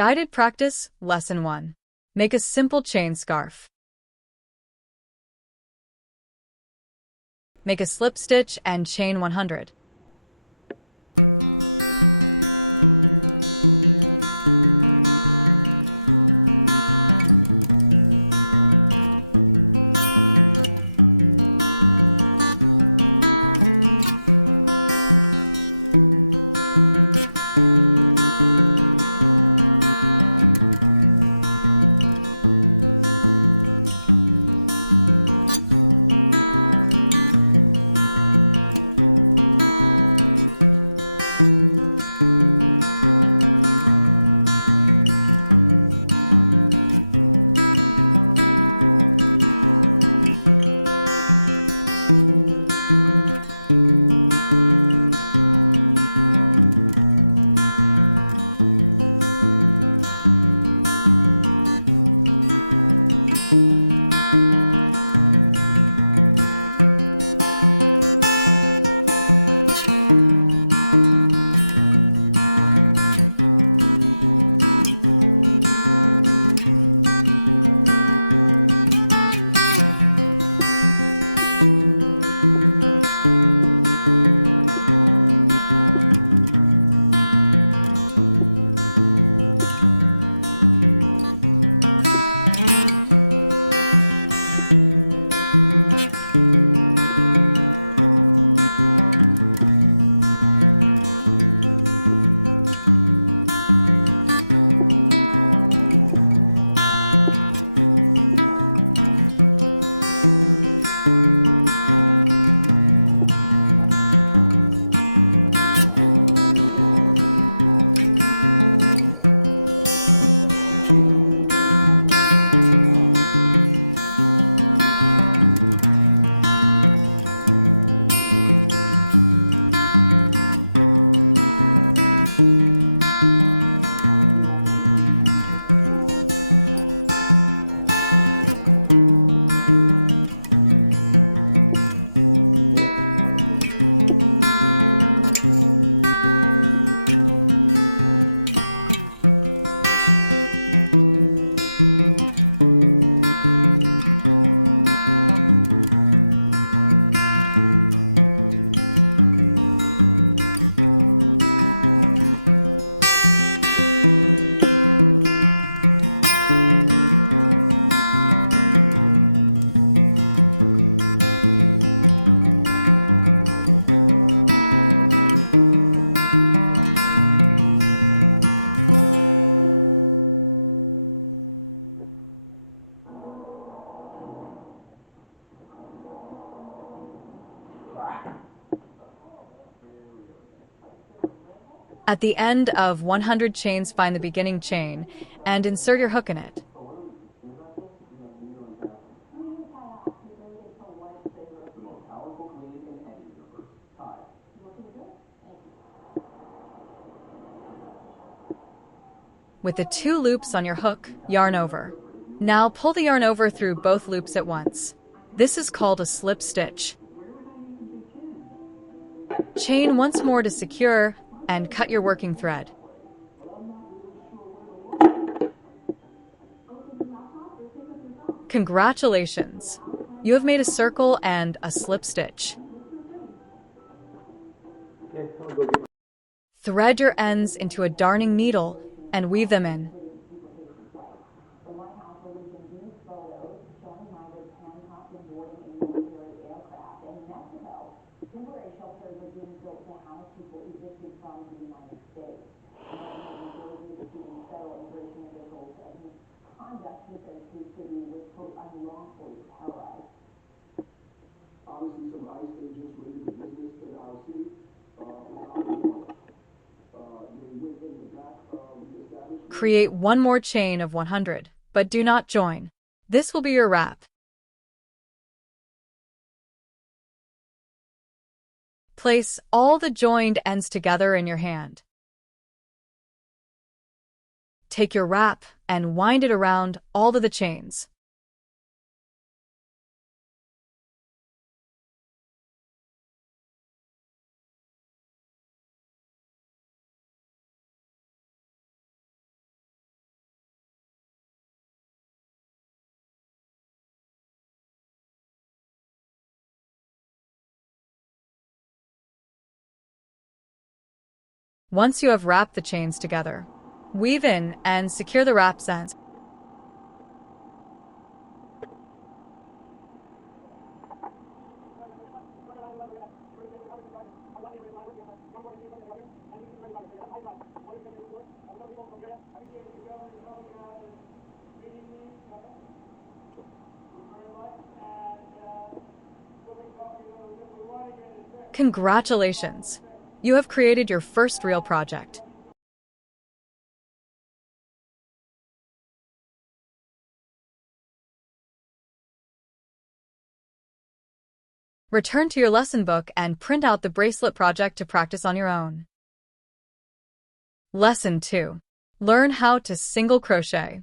Guided practice, lesson 1. Make a simple chain scarf. Make a slip stitch and chain 100. At the end of 100 chains, find the beginning chain and insert your hook in it. With the 2 loops on your hook, yarn over. Now pull the yarn over through both loops at once. This is called a slip stitch. Chain once more to secure and cut your working thread. Congratulations! You have made a circle and a slip stitch. Thread your ends into a darning needle and weave them in. Create one more chain of 100, but do not join. This will be your wrap. Place all the joined ends together in your hand. Take your wrap and wind it around all of the chains. Once you have wrapped the chains together, weave in and secure the wrap ends. Congratulations! You have created your first real project. Return to your lesson book and print out the bracelet project to practice on your own. Lesson 2. Learn how to single crochet.